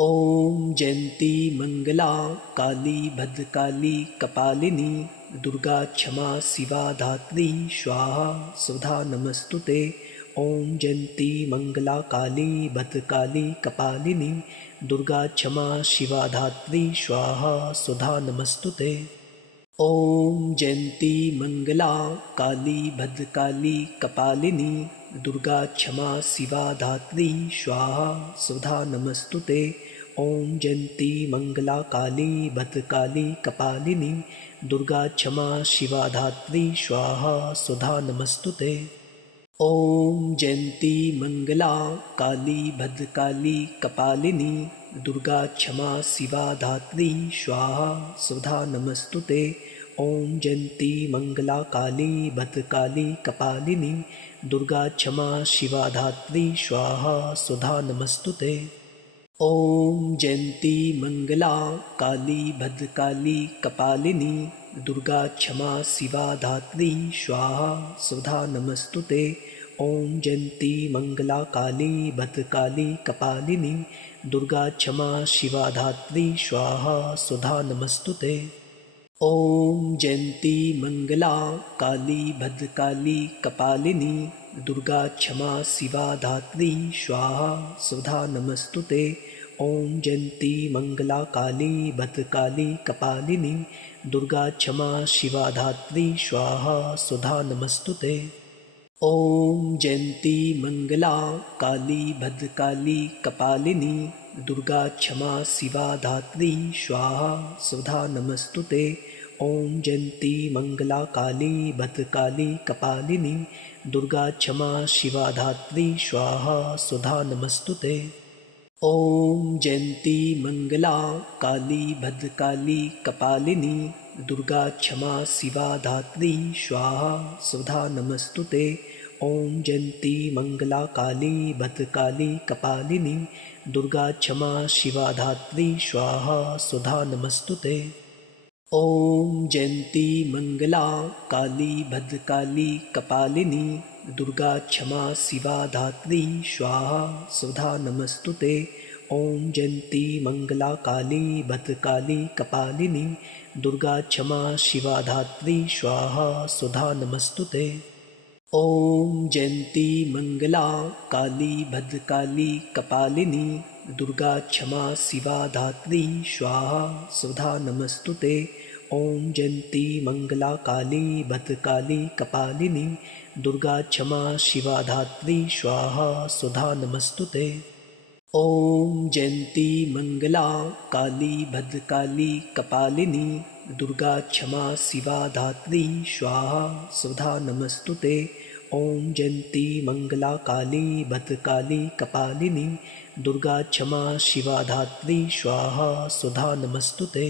ॐ जयन्ती मंगला काली भद्रकाली कपालिनी दुर्गा क्षमा शिवा धात्री स्वाहा सुधा नमस्तुते। ॐ जयन्ती मंगला काली भद्रकाली कपालिनी दुर्गा क्षमा शिवा धात्री स्वाहा सुधा नमस्तुते। ॐ जयन्ती मंगला काली भद्रकाली कपालिनी दुर्गा क्षमा शिवा धात्री स्वाहा सुधा नमस्तुते। ॐ जयन्ती मंगला काली भद्रकाली कपालिनी दुर्गा क्षमा शिवा धात्री स्वाहा सुधा नमस्तुते। ॐ जयन्ती मंगला काली भद्रकाली कपालिनी दुर्गा क्षमा शिवा धात्री स्वाहा सुधा नमस्तुते। ॐ जयन्ती मंगला काली भद्रकाली कपालिनी दुर्गा क्षमा शिवा धात्री स्वाहा सुधा नमस्तुते। ॐ जयन्ती मंगला काली भद्रकाली कपालिनी दुर्गा क्षमा शिवा धात्री स्वाहा सुधा नमस्तुते। ॐ जयन्ती मंगला काली भद्रकाली कपालिनी दुर्गा क्षमा शिवा धात्री स्वाहा सुधा नमस्तुते। ॐ जयन्ती मंगला काली भद्रकाली कपालिनी दुर्गा क्षमा शिवा धात्री स्वाहा सुधा नमस्तुते। ॐ जयन्ती मंगला काली भद्रकाली कपालिनी दुर्गा क्षमा शिवा धात्री स्वाहा सुधा नमस्तुते। ॐ जयन्ती मंगला काली भद्रकाली कपालिनी दुर्गा क्षमा शिवा धात्री स्वाहा सुधा नमस्तुते। ॐ जयन्ती मंगला काली भद्रकाली कपालिनी दुर्गा क्षमा शिवा धात्री स्वाहा सुधा नमस्तुते। ॐ जयन्ती मंगला काली भद्रकाली कपालिनी दुर्गा क्षमा शिवा धात्री स्वाहा सुधा नमस्तुते। ॐ जयन्ती मंगला काली भद्रकाली कपालिनी दुर्गा क्षमा शिवा धात्री स्वाहा सुधा नमस्तुते। ॐ जयन्ती मंगला काली भद्रकाली कपालिनी दुर्गा क्षमा शिवा धात्री स्वाहा सुधा नमस्तुते। ॐ जयन्ती मंगला काली भद्रकाली कपालिनी दुर्गा क्षमा शिवा धात्री स्वाहा सुधा नमस्तुते। ॐ जयन्ती मंगला काली भद्रकाली कपालिनी दुर्गा क्षमा शिवा धात्री स्वाहा सुधा नमस्तुते। ॐ जयन्ती मंगला काली भद्रकाली कपालिनी दुर्गा क्षमा शिवा धात्री स्वाहा सुधा नमस्तुते। ॐ जयन्ती मंगला काली भद्रकाली कपालिनी दुर्गा क्षमा शिवा धात्री स्वाहा सुधा नमस्तुते। ॐ जयन्ती मंगला काली भद्रकाली कपालिनी दुर्गा क्षमा शिवा धात्री स्वाहा सुधा नमस्तुते।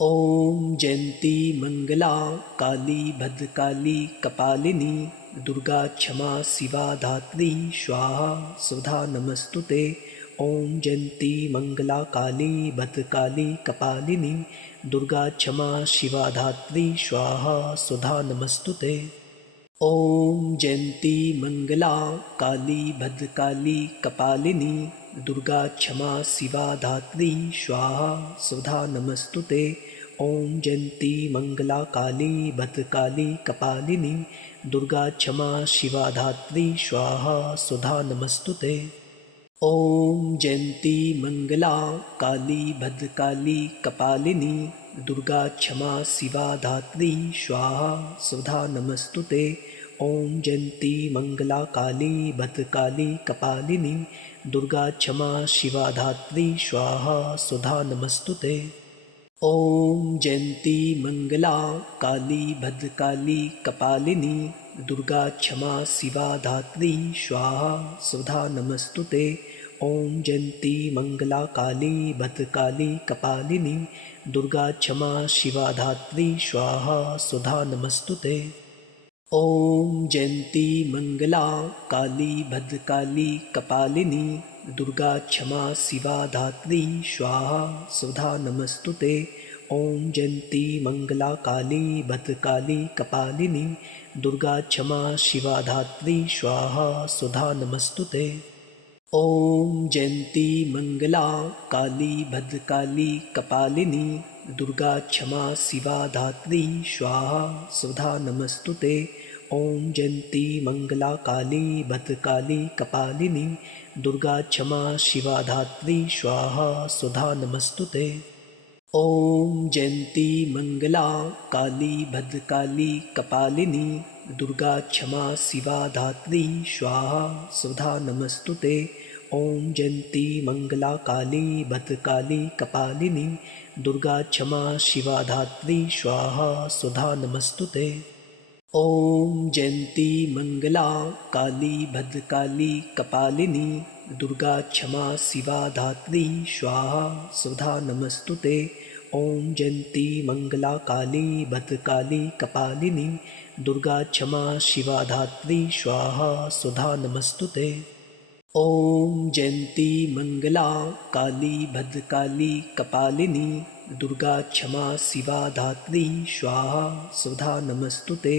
ॐ जयन्ती मंगला काली भद्रकाली कपालिनी दुर्गा क्षमा शिवा धात्री स्वाहा सुधा नमस्तुते। ॐ जयन्ती मंगला काली भद्रकाली कपालिनी दुर्गा क्षमा शिवा धात्री स्वाहा सुधा नमस्तुते। ॐ जयन्ती मंगला काली भद्रकाली कपालिनी दुर्गा क्षमा शिवा धात्री स्वाहा सुधा नमस्तुते। ॐ जयन्ती मंगला काली भद्रकाली कपालिनी दुर्गा क्षमा शिवा धात्री स्वाहा सुधा नमस्तुते। ॐ जयन्ती मंगला काली भद्रकाली कपालिनी दुर्गा क्षमा शिवा धात्री स्वाहा सुधा नमस्तुते। ॐ जयन्ती मंगला काली भद्रकाली कपालिनी दुर्गा क्षमा शिवा धात्री स्वाहा सुधा नमस्तुते। ॐ जयन्ती मंगला काली भद्रकाली कपालिनी दुर्गा क्षमा शिवा धात्री स्वाहा सुधा नमस्तुते। ॐ जयन्ती मंगला काली भद्रकाली कपालिनी दुर्गा क्षमा शिवा धात्री स्वाहा सुधा नमस्तुते। ॐ जयन्ती मंगला काली भद्रकाली कपालिनी दुर्गा क्षमा शिवा धात्री स्वाहा सुधा नमस्तुते। ॐ जयन्ती मंगला काली भद्रकाली कपालिनी दुर्गा क्षमा शिवा धात्री स्वाहा सुधा नमस्तुते। ॐ जयन्ती मङ्गला काली भद्रकाली कपालिनी दुर्गा क्षमा शिवा धात्री स्वाहा स्वधा नमस्तुते। ॐ जयन्ती मङ्गला काली भद्रकाली कपालिनी दुर्गा क्षमा शिवा धात्री स्वाहा स्वधा नमस्तुते। ॐ जयन्ती मङ्गला काली भद्रकाली कपालिनी दुर्गा क्षमा शिवा धात्री स्वाहा स्वधा नमस्तुते। ॐ जयन्ती मङ्गला काली भद्रकाली कपालिनी दुर्गा क्षमा शिवा धात्री स्वाहा स्वधा नमस्तुते। ॐ जयन्ती मङ्गला काली भद्रकाली कपालिनी दुर्गा क्षमा शिवा धात्री स्वाहा स्वधा नमस्तुते। ॐ जयन्ती मङ्गला काली भद्रकाली कपालिनी दुर्गा क्षमा शिवा धात्री स्वाहा स्वधा नमस्तुते। ॐ जयन्ती मङ्गला काली भद्रकाली कपालिनी दुर्गा क्षमा शिवा धात्री स्वाहा स्वधा नमस्तुते।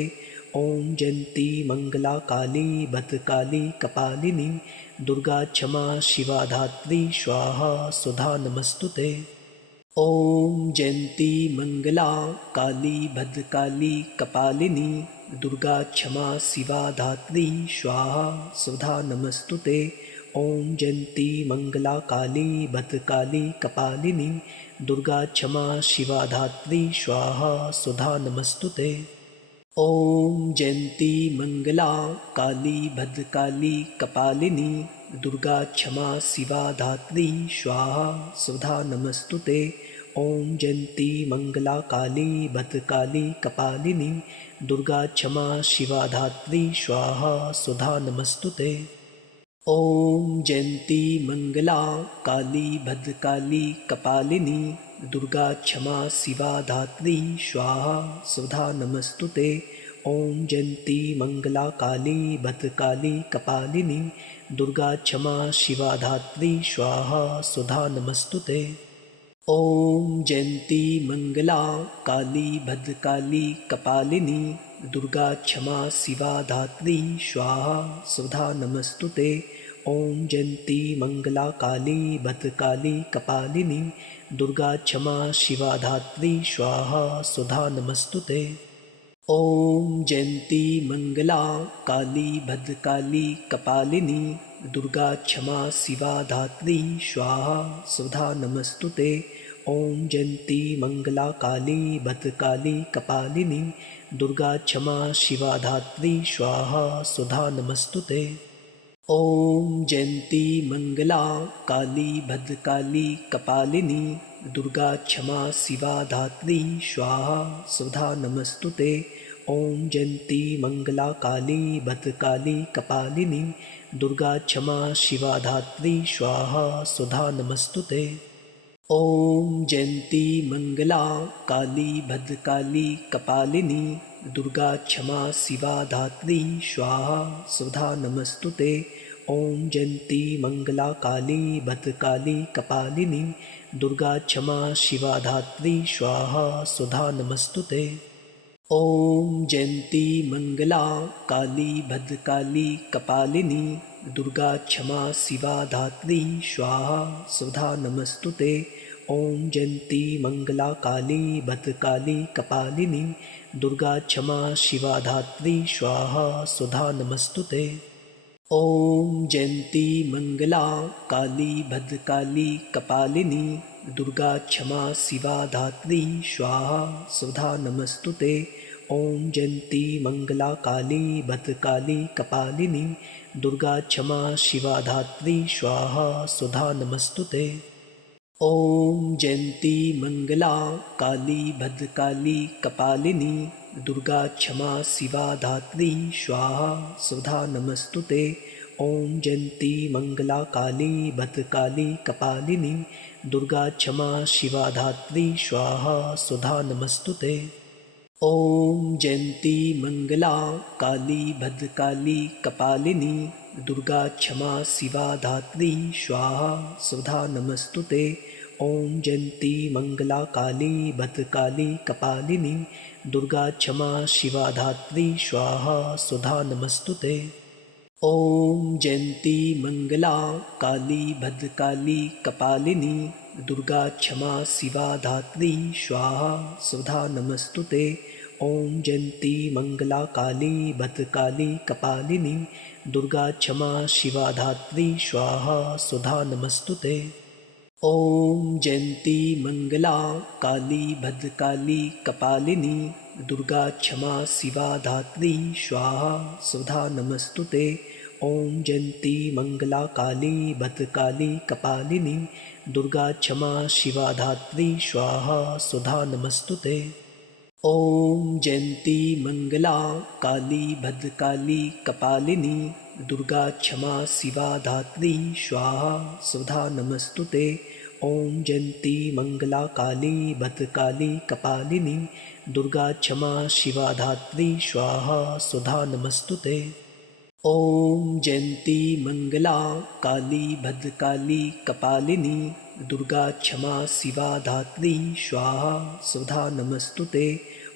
ॐ जयन्ती मङ्गला काली भद्रकाली कपालिनी दुर्गा क्षमा शिवा धात्री स्वाहा स्वधा नमस्तुते। ॐ जयन्ती मङ्गला काली भद्रकाली कपालिनी दुर्गा क्षमा शिवा धात्री स्वाहा स्वधा नमस्तुते। ॐ जयन्ती मङ्गला काली भद्रकाली कपालिनी दुर्गा क्षमा शिवा धात्री स्वाहा स्वधा नमस्तुते। ॐ जयन्ती मङ्गला काली भद्रकाली कपालिनी दुर्गा क्षमा शिवा धात्री स्वाहा स्वधा नमस्तुते। ॐ जयन्ती मङ्गला काली भद्रकाली कपालिनी दुर्गा क्षमा शिवा धात्री स्वाहा स्वधा नमस्तुते। ॐ जयन्ती मङ्गला काली भद्रकाली कपालिनी दुर्गा क्षमा शिवा धात्री स्वाहा स्वधा नमस्तुते। ॐ जयन्ती मङ्गला काली भद्रकाली कपालिनी दुर्गा क्षमा शिवा धात्री स्वाहा स्वधा नमस्तुते। ॐ जयन्ती मङ्गला काली भद्रकाली कपालिनी दुर्गा क्षमा शिवा धात्री स्वाहा स्वधा नमस्तुते। ॐ जयन्ती मङ्गला काली भद्रकाली कपालिनी दुर्गा क्षमा शिवा धात्री स्वाहा स्वधा नमस्तुते। ॐ जयन्ती मङ्गला काली भद्रकाली कपालिनी दुर्गा क्षमा शिवा धात्री स्वाहा स्वधा नमस्तुते। ॐ जयन्ती मङ्गला काली भद्रकाली कपालिनी दुर्गा क्षमा शिवा धात्री स्वाहा स्वधा नमस्तुते। ॐ जयन्ती मङ्गला काली भद्रकाली कपालिनी दुर्गा क्षमा शिवा धात्री स्वाहा स्वधा नमस्तुते। ॐ जयन्ती मङ्गला काली भद्रकाली कपालिनी दुर्गा क्षमा शिवा धात्री स्वाहा स्वधा नमस्तुते। ॐ जयन्ती मङ्गला काली भद्रकाली कपालिनी दुर्गा क्षमा शिवा धात्री स्वाहा स्वधा नमस्तुते। ॐ जयन्ती मङ्गला काली भद्रकाली कपालिनी दुर्गा क्षमा शिवा धात्री स्वाहा स्वधा नमस्तुते। ॐ जयन्ती मङ्गला काली भद्रकाली कपालिनी दुर्गा क्षमा शिवा धात्री स्वाहा स्वधा नमस्तुते। ॐ जयन्ती मङ्गला काली भद्रकाली कपालिनी दुर्गा क्षमा शिवा धात्री स्वाहा स्वधा नमस्तुते। ॐ जयन्ती मङ्गला काली भद्रकाली कपालिनी दुर्गा क्षमा शिवा धात्री स्वाहा स्वधा नमस्तुते। ॐ जयन्ती मङ्गला काली भद्रकाली कपालिनी दुर्गा क्षमा शिवा धात्री स्वाहा स्वधा नमस्तुते। ॐ जयन्ती मङ्गला काली भद्रकाली कपालिनी दुर्गा क्षमा शिवा धात्री स्वाहा स्वधा नमस्तुते। ॐ जयन्ती मङ्गला काली भद्रकाली कपालिनी दुर्गा क्षमा शिवा धात्री स्वाहा स्वधा नमस्तुते। ॐ जयन्ती मङ्गला काली भद्रकाली कपालिनी दुर्गा क्षमा शिवा धात्री स्वाहा स्वधा नमस्तुते। ॐ जयन्ती मङ्गला काली भद्रकाली कपालिनी दुर्गा क्षमा शिवा धात्री स्वाहा स्वधा नमस्तुते। ॐ जयन्ती मङ्गला काली भद्रकाली कपालिनी दुर्गा क्षमा शिवा धात्री स्वाहा स्वधा नमस्तुते। ॐ जयन्ती मङ्गला काली भद्रकाली कपालिनी दुर्गा क्षमा शिवा धात्री स्वाहा स्वधा नमस्तुते। ॐ जयन्ती मङ्गला काली भद्रकाली कपालिनी दुर्गा क्षमा शिवा धात्री स्वाहा स्वधा नमस्तुते। ॐ जयन्ती मङ्गला काली भद्रकाली कपालिनी दुर्गा क्षमा शिवा धात्री स्वाहा स्वधा नमस्तुते। ॐ जयन्ती मङ्गला काली भद्रकाली कपालिनी दुर्गा क्षमा शिवा धात्री स्वाहा स्वधा नमस्तुते। ॐ जयन्ती मङ्गला काली भद्रकाली कपालिनी दुर्गा क्षमा शिवा धात्री स्वाहा स्वधा नमस्तुते। ॐ जयन्ती मङ्गला काली भद्रकाली कपालिनी दुर्गा क्षमा शिवा धात्री स्वाहा स्वधा नमस्तुते।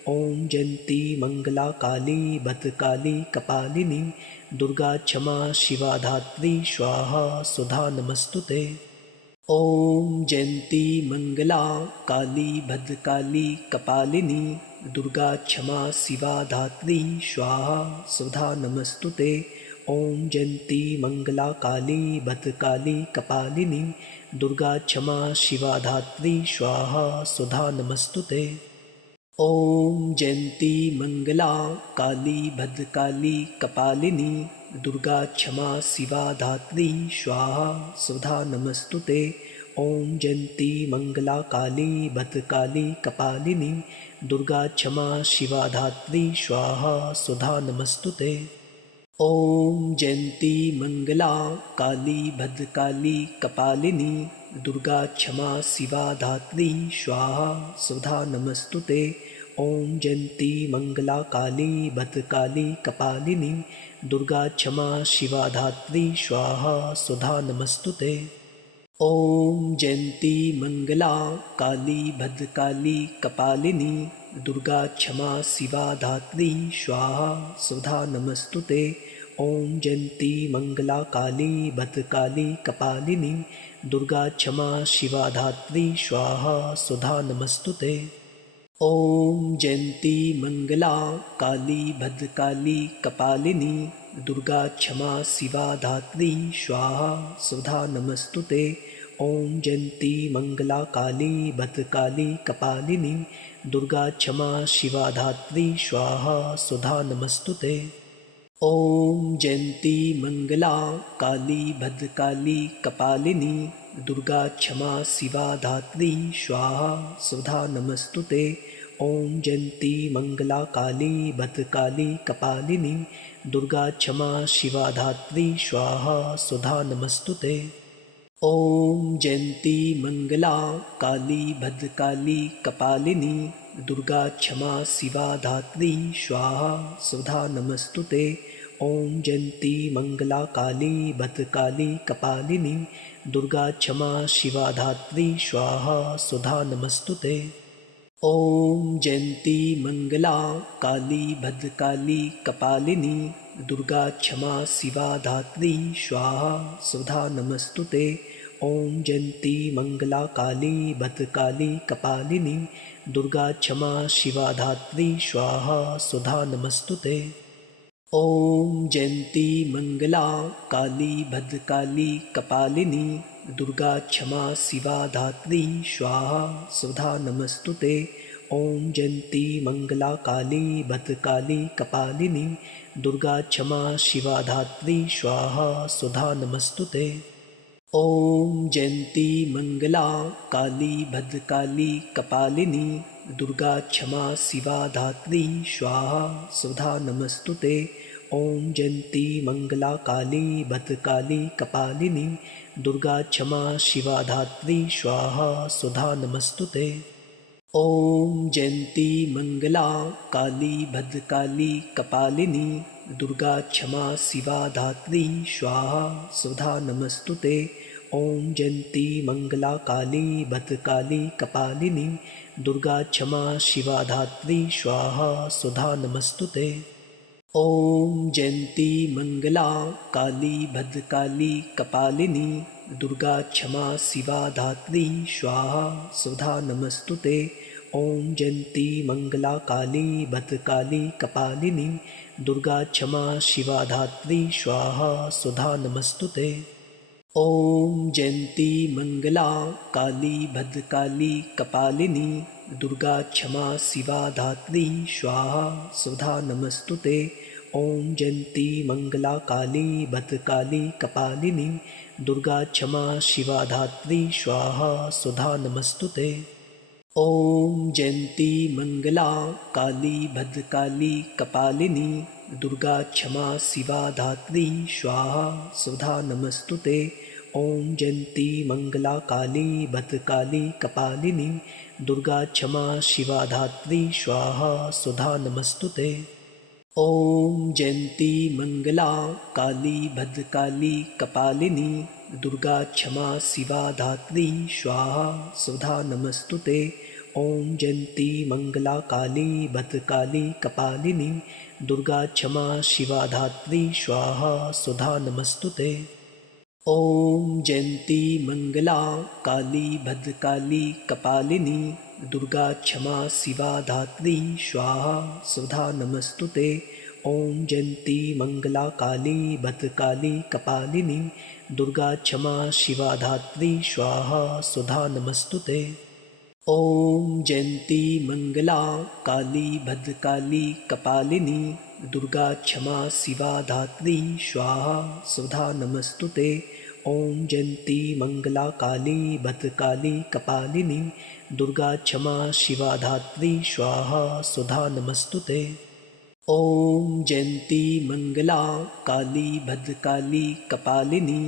ॐ जयन्ती मङ्गला काली भद्रकाली कपालिनी दुर्गा क्षमा शिवा धात्री स्वाहा स्वधा नमस्तुते। ॐ जयन्ती मङ्गला काली भद्रकाली कपालिनी दुर्गा क्षमा शिवा धात्री स्वाहा स्वधा नमस्तुते। ॐ जयन्ती मङ्गला काली भद्रकाली कपालिनी दुर्गा क्षमा शिवा धात्री स्वाहा स्वधा नमस्तुते। ॐ जयन्ती मङ्गला काली भद्रकाली कपालिनी दुर्गा क्षमा शिवा धात्री स्वाहा स्वधा नमस्तुते। ॐ जयन्ती मङ्गला काली भद्रकाली कपालिनी दुर्गा क्षमा शिवा धात्री स्वाहा स्वधा नमस्तुते। ॐ जयन्ती मङ्गला काली भद्रकाली कपालिनी दुर्गा क्षमा शिवा धात्री स्वाहा स्वधा नमस्तुते। ॐ जयन्ती मङ्गला काली भद्रकाली कपालिनी दुर्गा क्षमा शिवा धात्री स्वाहा स्वधा नमस्तुते। ॐ जयन्ती मङ्गला काली भद्रकाली कपालिनी दुर्गा क्षमा शिवा धात्री स्वाहा स्वधा नमस्तुते। ॐ जयन्ती मङ्गला काली भद्रकाली कपालिनी दुर्गा क्षमा शिवा धात्री स्वाहा स्वधा नमस्तुते। ॐ जयन्ती मङ्गला काली भद्रकाली कपालिनी दुर्गा क्षमा शिवा धात्री स्वाहा स्वधा नमस्तुते। ॐ जयन्ती मङ्गला काली भद्रकाली कपालिनी दुर्गा क्षमा शिवा धात्री स्वाहा स्वधा नमस्तुते। ॐ जयन्ती मङ्गला काली भद्रकाली कपालिनी दुर्गा क्षमा शिवा धात्री स्वाहा स्वधा नमस्तुते। ॐ जयन्ती मङ्गला काली भद्रकाली कपालिनी दुर्गा क्षमा शिवा धात्री स्वाहा स्वधा नमस्तुते। ॐ जयन्ती मङ्गला काली भद्रकाली कपालिनी दुर्गा क्षमा शिवा धात्री स्वाहा स्वधा नमस्तुते। ॐ जयन्ती मङ्गला काली भद्रकाली कपालिनी दुर्गा क्षमा शिवा धात्री स्वाहा स्वधा नमस्तुते। ॐ जयन्ती मङ्गला काली भद्रकाली कपालिनी दुर्गा क्षमा शिवा धात्री स्वाहा स्वधा नमस्तुते। ॐ जयन्ती मङ्गला काली भद्रकाली कपालिनी दुर्गा क्षमा शिवा धात्री स्वाहा स्वधा नमस्तुते। ॐ जयन्ती मङ्गला काली भद्रकाली कपालिनी दुर्गा क्षमा शिवा धात्री स्वाहा स्वधा नमस्तुते। ॐ जयन्ती मङ्गला काली भद्रकाली कपालिनी दुर्गा क्षमा शिवा धात्री स्वाहा स्वधा नमस्तुते। ॐ जयन्ती मङ्गला काली भद्रकाली कपालिनी दुर्गा क्षमा शिवा धात्री स्वाहा स्वधा नमस्तुते। ॐ जयन्ती मङ्गला काली भद्रकाली कपालिनी दुर्गा क्षमा शिवा धात्री स्वाहा स्वधा नमस्तुते। ॐ जयन्ती मङ्गला काली भद्रकाली कपालिनी दुर्गा क्षमा शिवा धात्री स्वाहा स्वधा नमस्तुते। ॐ जयन्ती मङ्गला काली भद्रकाली कपालिनी दुर्गा क्षमा शिवा धात्री स्वाहा स्वधा नमस्तुते। ॐ जयन्ती मङ्गला काली भद्रकाली कपालिनी दुर्गा क्षमा शिवा धात्री स्वाहा स्वधा नमस्तुते। ॐ जयन्ती मङ्गला काली भद्रकाली कपालिनी दुर्गा क्षमा शिवा धात्री स्वाहा स्वधा नमस्तुते। ॐ जयन्ती मङ्गला काली भद्रकाली कपालिनी दुर्गा क्षमा शिवा धात्री स्वाहा स्वधा नमस्तुते। ॐ जयन्ती मङ्गला काली भद्रकाली कपालिनी दुर्गा क्षमा शिवा धात्री स्वाहा स्वधा नमस्तुते। ॐ जयन्ती मङ्गला काली भद्रकाली कपालिनी दुर्गा क्षमा शिवा धात्री स्वाहा स्वधा नमस्तुते। ॐ जयन्ती मङ्गला काली भद्रकाली कपालिनी दुर्गा क्षमा शिवा धात्री स्वाहा स्वधा नमस्तुते। ॐ जयन्ती मङ्गला काली भद्रकाली कपालिनी दुर्गा क्षमा शिवा धात्री स्वाहा स्वधा नमस्तुते। ॐ जयन्ती मङ्गला काली भद्रकाली कपालिनी दुर्गा क्षमा शिवा धात्री स्वाहा स्वधा नमस्तुते। ॐ जयन्ती मङ्गला काली भद्रकाली कपालिनी दुर्गा क्षमा शिवा धात्री स्वाहा स्वधा नमस्तुते। ॐ जयन्ती मङ्गला काली भद्रकाली कपालिनी दुर्गा क्षमा शिवा धात्री स्वाहा स्वधा नमस्तुते। ॐ जयन्ती मङ्गला काली भद्रकाली कपालिनी दुर्गा क्षमा शिवा धात्री स्वाहा स्वधा नमस्तुते। ॐ जयन्ती मङ्गला काली भद्रकाली कपालिनी दुर्गा क्षमा शिवा धात्री स्वाहा स्वधा नमस्तुते। ॐ जयन्ती मङ्गला काली भद्रकाली कपालिनी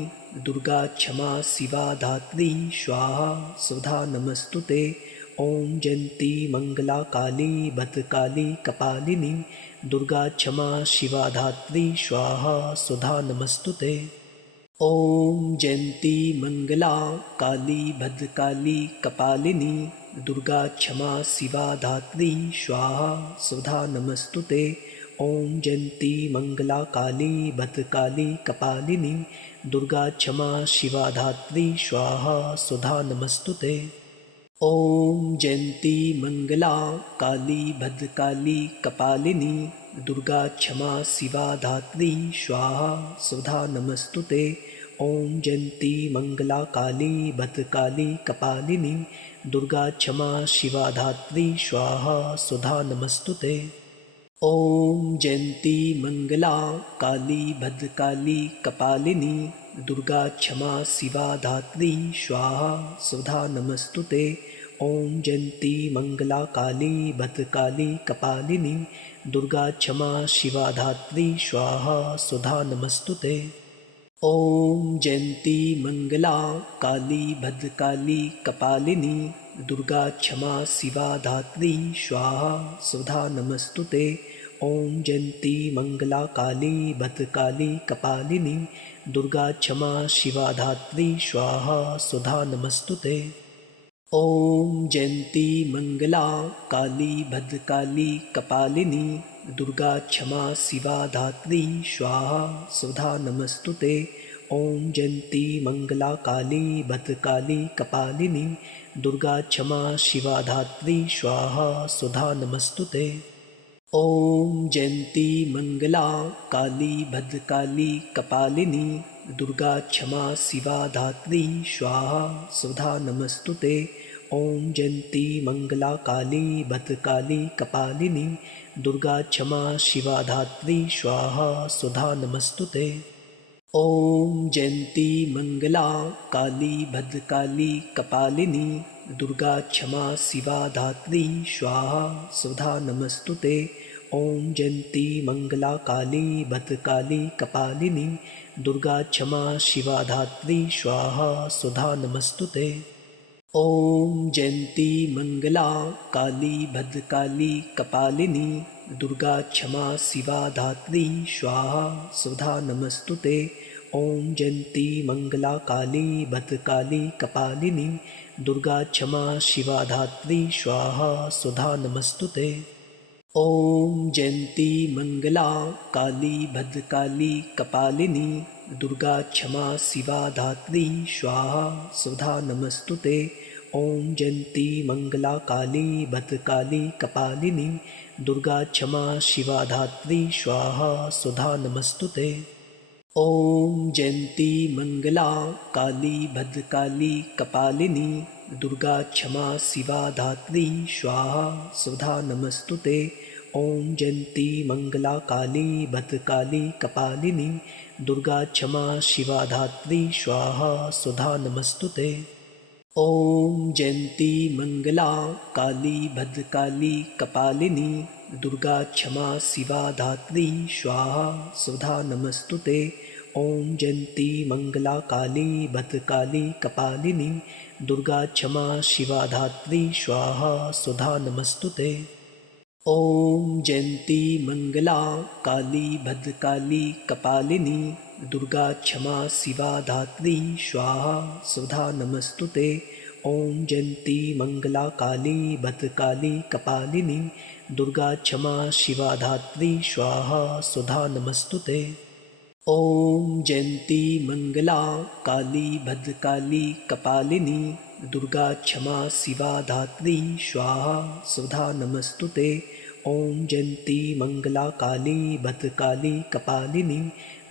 दुर्गा क्षमा शिवा धात्री स्वाहा स्वधा नमस्तुते। ॐ जयन्ती मङ्गला काली भद्रकाली कपालिनी दुर्गा क्षमा शिवा धात्री स्वाहा स्वधा नमस्तुते। ॐ जयन्ती मङ्गला काली भद्रकाली कपालिनी दुर्गा क्षमा शिवा धात्री स्वाहा स्वधा नमस्तुते। ॐ जयन्ती मङ्गला काली भद्रकाली कपालिनी दुर्गा क्षमा शिवा धात्री स्वाहा स्वधा नमस्तुते। ॐ जयन्ती मङ्गला काली भद्रकाली कपालिनी दुर्गा क्षमा शिवा धात्री स्वाहा स्वधा नमस्तुते। ॐ जयन्ती मङ्गला काली भद्रकाली कपालिनी दुर्गा क्षमा शिवा धात्री स्वाहा स्वधा नमस्तुते। ॐ जयन्ती मङ्गला काली भद्रकाली कपालिनी दुर्गा क्षमा शिवा धात्री स्वाहा स्वधा नमस्तुते। ॐ जयन्ती मङ्गला काली भद्रकाली कपालिनी दुर्गा क्षमा शिवा धात्री स्वाहा स्वधा नमस्तुते। ॐ जयन्ती मङ्गला काली भद्रकाली कपालिनी दुर्गा क्षमा शिवा धात्री स्वाहा स्वधा नमस्तुते। ॐ जयन्ती मङ्गला काली भद्रकाली कपालिनी दुर्गा क्षमा शिवा धात्री स्वाहा स्वधा नमस्तुते। ॐ जयन्ती मङ्गला काली भद्रकाली कपालिनी दुर्गा क्षमा शिवा धात्री स्वाहा स्वधा नमस्तुते। ॐ जयन्ती मङ्गला काली भद्रकाली कपालिनी दुर्गा क्षमा शिवा धात्री स्वाहा स्वधा नमस्तुते। ॐ जयन्ती मङ्गला काली भद्रकाली कपालिनी दुर्गा क्षमा शिवा धात्री स्वाहा स्वधा नमस्तुते। ॐ जयन्ती मङ्गला काली भद्रकाली कपालिनी दुर्गा क्षमा शिवा धात्री स्वाहा स्वधा नमस्तुते। ॐ जयन्ती मङ्गला काली भद्रकाली कपालिनी दुर्गा क्षमा शिवा धात्री स्वाहा स्वधा नमस्तुते। ॐ जयन्ती मङ्गला काली भद्रकाली कपालिनी दुर्गा क्षमा शिवा धात्री स्वाहा स्वधा नमस्तुते। ॐ जयन्ती मङ्गला काली भद्रकाली कपालिनी दुर्गा क्षमा शिवा धात्री स्वाहा स्वधा नमस्तुते। ॐ जयन्ती मङ्गला काली भद्रकाली कपालिनी दुर्गा क्षमा शिवा धात्री स्वाहा स्वधा नमस्तुते। ॐ जयन्ती मङ्गला काली भद्रकाली कपालिनी दुर्गा क्षमा शिवा धात्री स्वाहा स्वधा नमस्तुते। ॐ जयन्ती मङ्गला काली भद्रकाली कपालिनी दुर्गा क्षमा शिवा धात्री स्वाहा स्वधा नमस्तुते। ॐ जयन्ती मङ्गला काली भद्रकाली कपालिनी दुर्गा क्षमा शिवा धात्री स्वाहा स्वधा नमस्तुते। ॐ जयन्ती मङ्गला काली भद्रकाली कपालिनी दुर्गा क्षमा शिवा धात्री स्वाहा स्वधा नमस्तुते। ॐ जयन्ती मङ्गला काली भद्रकाली कपालिनी दुर्गा क्षमा शिवा धात्री स्वाहा स्वधा नमस्तुते। ॐ जयन्ती मङ्गला काली भद्रकाली कपालिनी दुर्गा क्षमा शिवा धात्री स्वाहा स्वधा नमस्तुते। ॐ जयन्ती मङ्गला काली भद्रकाली कपालिनी दुर्गा क्षमा शिवा धात्री स्वाहा स्वधा नमस्तुते। ॐ जयन्ती मङ्गला काली भद्रकाली कपालिनी दुर्गा क्षमा शिवा धात्री स्वाहा स्वधा नमस्तुते। ॐ जयन्ती मङ्गला काली भद्रकाली कपालिनी दुर्गा क्षमा शिवा धात्री स्वाहा स्वधा नमस्तुते। ॐ जयन्ती मङ्गला काली भद्रकाली कपालिनी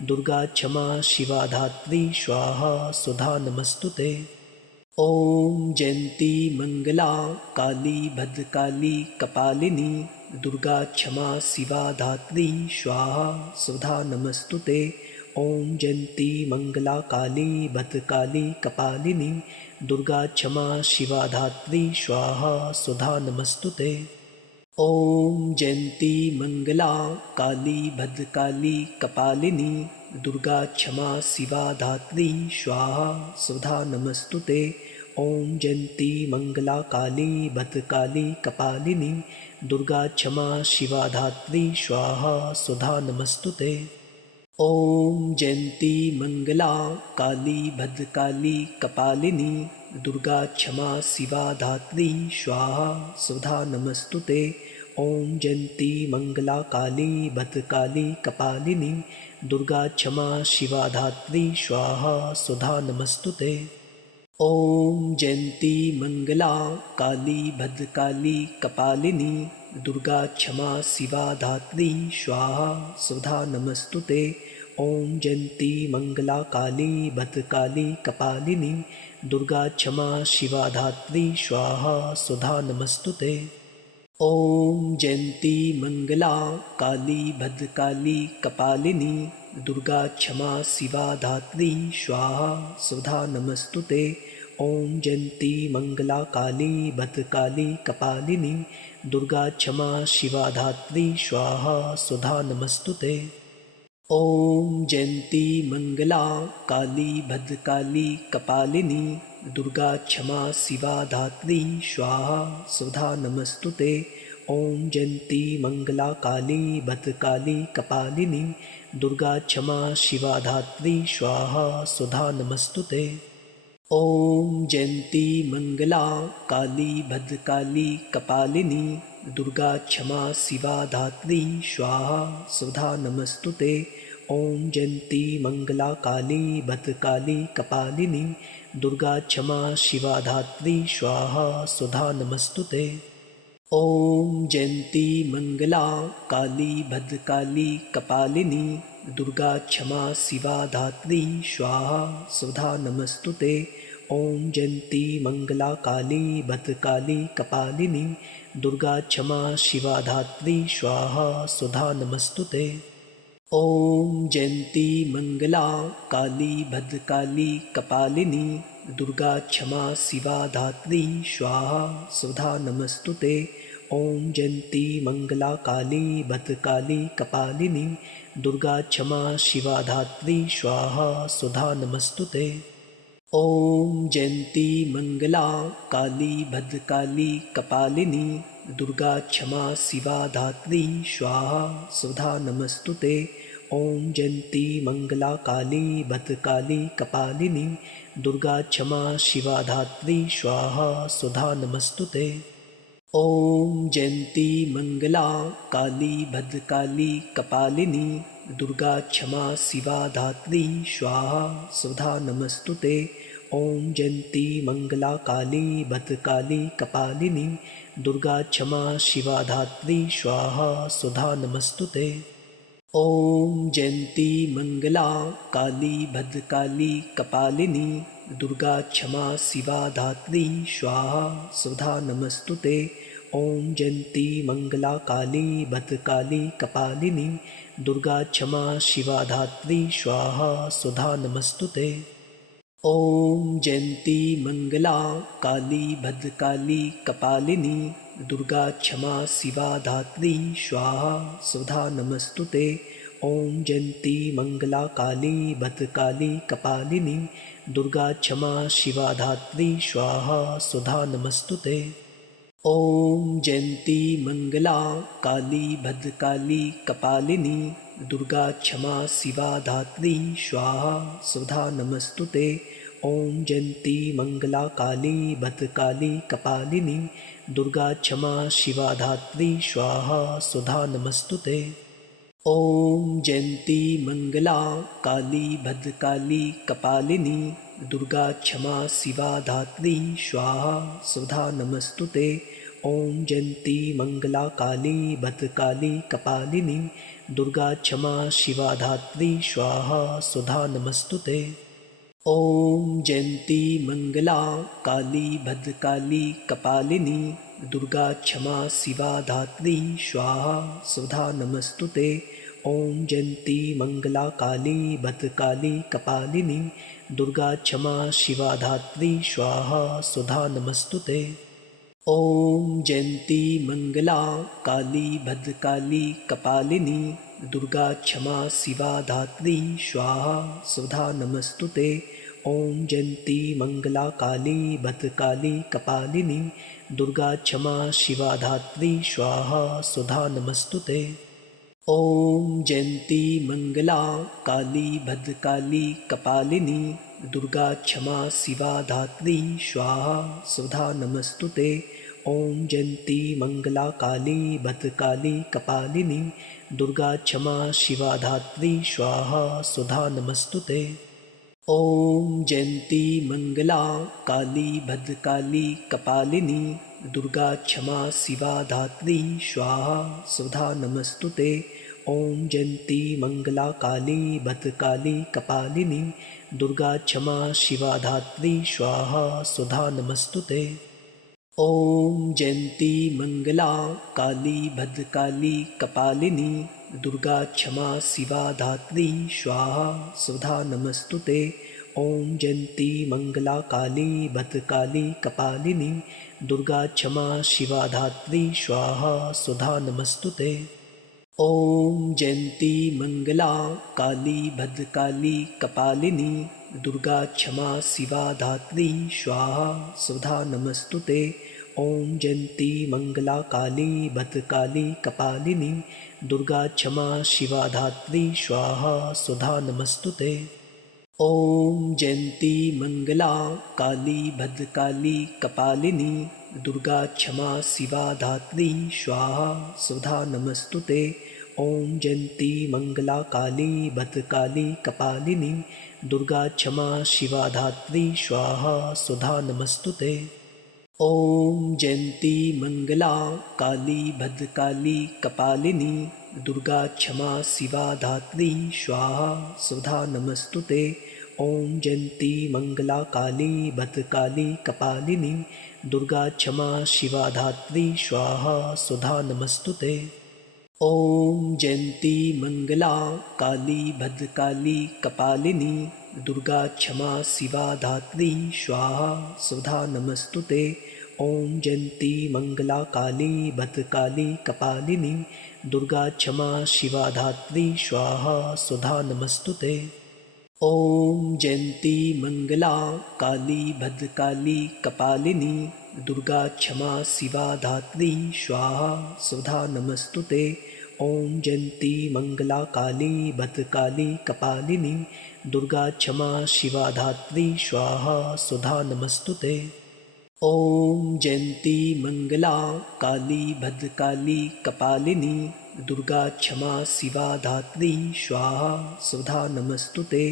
दुर्गा क्षमा शिवा धात्री स्वाहा स्वधा नमस्तुते। ॐ जयन्ती मङ्गला काली भद्रकाली कपालिनी दुर्गा क्षमा शिवा धात्री स्वाहा स्वधा नमस्तुते। ॐ जयन्ती मङ्गला काली भद्रकाली कपालिनी दुर्गा क्षमा शिवा धात्री स्वाहा स्वधा नमस्तुते। ॐ जयन्ती मङ्गला काली भद्रकाली कपालिनी दुर्गा क्षमा शिवा धात्री स्वाहा स्वधा नमस्तुते। ॐ जयन्ती मङ्गला काली भद्रकाली कपालिनी दुर्गा क्षमा शिवा धात्री स्वाहा स्वधा नमस्तुते। ॐ जयन्ती मङ्गला काली भद्रकाली कपालिनी दुर्गा क्षमा शिवा धात्री स्वाहा स्वधा नमस्तुते। ॐ जयन्ती मङ्गला काली भद्रकाली कपालिनी दुर्गा क्षमा शिवा धात्री स्वाहा स्वधा नमस्तुते। ॐ जयन्ती मङ्गला काली भद्रकाली कपालिनी दुर्गा क्षमा शिवा धात्री स्वाहा स्वधा नमस्तुते। ॐ जयन्ती मङ्गला काली भद्रकाली कपालिनी दुर्गा क्षमा शिवा धात्री स्वाहा स्वधा नमस्तुते। ॐ जयन्ती मङ्गला काली भद्रकाली कपालिनी दुर्गा क्षमा शिवा धात्री स्वाहा स्वधा नमस्तुते। ॐ जयन्ती मङ्गला काली भद्रकाली कपालिनी दुर्गा क्षमा शिवा धात्री स्वाहा स्वधा नमस्तुते। ॐ जयन्ती मङ्गला काली भद्रकाली कपालिनी दुर्गा क्षमा शिवा धात्री स्वाहा स्वधा नमस्तुते। ॐ जयन्ती मङ्गला काली भद्रकाली कपालिनी दुर्गा क्षमा शिवा धात्री स्वाहा स्वधा नमस्तुते। ॐ जयन्ती मङ्गला काली भद्रकाली कपालिनी दुर्गा क्षमा शिवा धात्री स्वाहा स्वधा नमस्तुते। ॐ जयन्ती मङ्गला काली भद्रकाली कपालिनी दुर्गा क्षमा शिवा धात्री स्वाहा स्वधा नमस्तुते। ॐ जयन्ती मङ्गला काली भद्रकाली कपालिनी दुर्गा क्षमा शिवा धात्री स्वाहा स्वधा नमस्तुते। ॐ जयन्ती मङ्गला काली भद्रकाली कपालिनी दुर्गा क्षमा शिवा धात्री स्वाहा स्वधा नमस्तुते। ॐ जयन्ती मङ्गला काली भद्रकाली कपालिनी दुर्गा क्षमा शिवा धात्री स्वाहा स्वधा नमस्तुते। ॐ जयन्ती मङ्गला काली भद्रकाली कपालिनी दुर्गा क्षमा शिवा धात्री स्वाहा स्वधा नमस्तुते। ॐ जयन्ती मङ्गला काली भद्रकाली कपालिनी दुर्गा क्षमा शिवा धात्री स्वाहा स्वधा नमस्तुते। ॐ जयन्ती मङ्गला काली भद्रकाली कपालिनी दुर्गा क्षमा शिवा धात्री स्वाहा स्वधा नमस्तुते। ॐ जयन्ती मङ्गला काली भद्रकाली कपालिनी दुर्गा क्षमा शिवा धात्री स्वाहा स्वधा नमस्तुते। ॐ जयन्ती मङ्गला काली भद्रकाली कपालिनी दुर्गा क्षमा शिवा धात्री स्वाहा स्वधा नमस्तुते। ॐ जयन्ती मङ्गला काली भद्रकाली कपालिनी दुर्गा क्षमा शिवा धात्री स्वाहा स्वधा नमस्तुते। ॐ जयन्ती मङ्गला काली भद्रकाली कपालिनी दुर्गा क्षमा शिवा धात्री स्वाहा स्वधा नमस्तुते। ॐ जयन्ती मङ्गला काली भद्रकाली कपालिनी दुर्गा क्षमा शिवा धात्री स्वाहा स्वधा नमस्तुते। ॐ जयन्ती मङ्गला काली भद्रकाली कपालिनी दुर्गा क्षमा शिवा धात्री स्वाहा स्वधा नमस्तुते। ॐ जयन्ती मङ्गला काली भद्रकाली कपालिनी दुर्गा क्षमा शिवा धात्री स्वाहा स्वधा नमस्तुते। ॐ जयन्ती मङ्गला काली भद्रकाली कपालिनी दुर्गा क्षमा शिवा धात्री स्वाहा स्वधा नमस्तुते। ॐ जयन्ती मङ्गला काली भद्रकाली कपालिनी दुर्गा क्षमा शिवा धात्री स्वाहा स्वधा नमस्तुते। ॐ जयन्ती मङ्गला काली भद्रकाली कपालिनी दुर्गा क्षमा शिवा धात्री स्वाहा स्वधा नमस्तुते। ॐ जयन्ती मङ्गला काली भद्रकाली कपालिनी दुर्गा क्षमा शिवा धात्री स्वाहा स्वधा नमस्तुते। ॐ जयन्ती मङ्गला काली भद्रकाली कपालिनी दुर्गा क्षमा शिवा धात्री स्वाहा स्वधा नमस्तुते। ॐ जयन्ती मङ्गला काली भद्रकाली कपालिनी दुर्गा क्षमा शिवा धात्री स्वाहा स्वधा नमस्तुते। ॐ जयन्ती मङ्गला काली भद्रकाली कपालिनी दुर्गा क्षमा शिवा धात्री स्वाहा स्वधा नमस्तुते। ॐ जयन्ती मङ्गला काली भद्रकाली कपालिनी दुर्गा क्षमा शिवा धात्री स्वाहा स्वधा नमस्तुते। ॐ जयन्ती मङ्गला काली भद्रकाली कपालिनी दुर्गा क्षमा शिवा धात्री स्वाहा स्वधा नमस्तुते। ॐ जयन्ती मङ्गला काली भद्रकाली कपालिनी दुर्गा क्षमा शिवा धात्री स्वाहा स्वधा नमस्तुते। ॐ जयन्ती मङ्गला काली भद्रकाली कपालिनी दुर्गा क्षमा शिवा धात्री स्वाहा स्वधा नमस्तुते। ॐ जयन्ती मङ्गला काली भद्रकाली कपालिनी दुर्गा क्षमा शिवा धात्री स्वाहा स्वधा नमस्तुते। ॐ जयन्ती मङ्गला काली भद्रकाली कपालिनी दुर्गा क्षमा शिवा धात्री स्वाहा स्वधा नमस्तुते। ॐ जयन्ती मङ्गला काली भद्रकाली कपालिनी दुर्गा क्षमा शिवा धात्री स्वाहा स्वधा नमस्तुते। ॐ जयन्ती मङ्गला काली भद्रकाली कपालिनी दुर्गा क्षमा शिवा धात्री स्वाहा स्वधा नमस्तुते। ॐ जयन्ती मङ्गला काली भद्रकाली कपालिनी दुर्गा क्षमा शिवा धात्री स्वाहा स्वधा नमस्तुते। ॐ जयन्ती मङ्गला काली भद्रकाली कपालिनी दुर्गा क्षमा शिवा धात्री स्वाहा स्वधा नमस्तुते। ॐ जयन्ती मङ्गला काली भद्रकाली कपालिनी दुर्गा क्षमा शिवा धात्री स्वाहा स्वधा नमस्तुते। ॐ जयन्ती मङ्गला काली भद्रकाली कपालिनी दुर्गा क्षमा शिवा धात्री स्वाहा स्वधा नमस्तुते। ॐ जयन्ती मङ्गला काली भद्रकाली कपालिनी दुर्गा क्षमा शिवा धात्री स्वाहा स्वधा नमस्तुते। ॐ जयन्ती मङ्गला काली भद्रकाली कपालिनी दुर्गा क्षमा शिवा धात्री स्वाहा स्वधा नमस्तुते। ॐ जयन्ती मङ्गला काली भद्रकाली कपालिनी दुर्गा क्षमा शिवा धात्री स्वाहा स्वधा नमस्तुते। ॐ जयन्ती मङ्गला काली भद्रकाली कपालिनी दुर्गा क्षमा शिवा धात्री स्वाहा स्वधा नमस्तुते। ॐ जयन्ती मङ्गला काली भद्रकाली कपालिनी दुर्गा क्षमा शिवा धात्री स्वाहा स्वधा नमस्तु ते।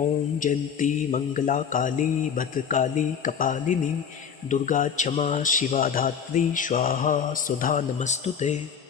ॐ जयन्ती मङ्गला काली भद्रकाली कपालिनी दुर्गा क्षमा शिवा धात्री स्वाहा स्वधा नमस्तु ते।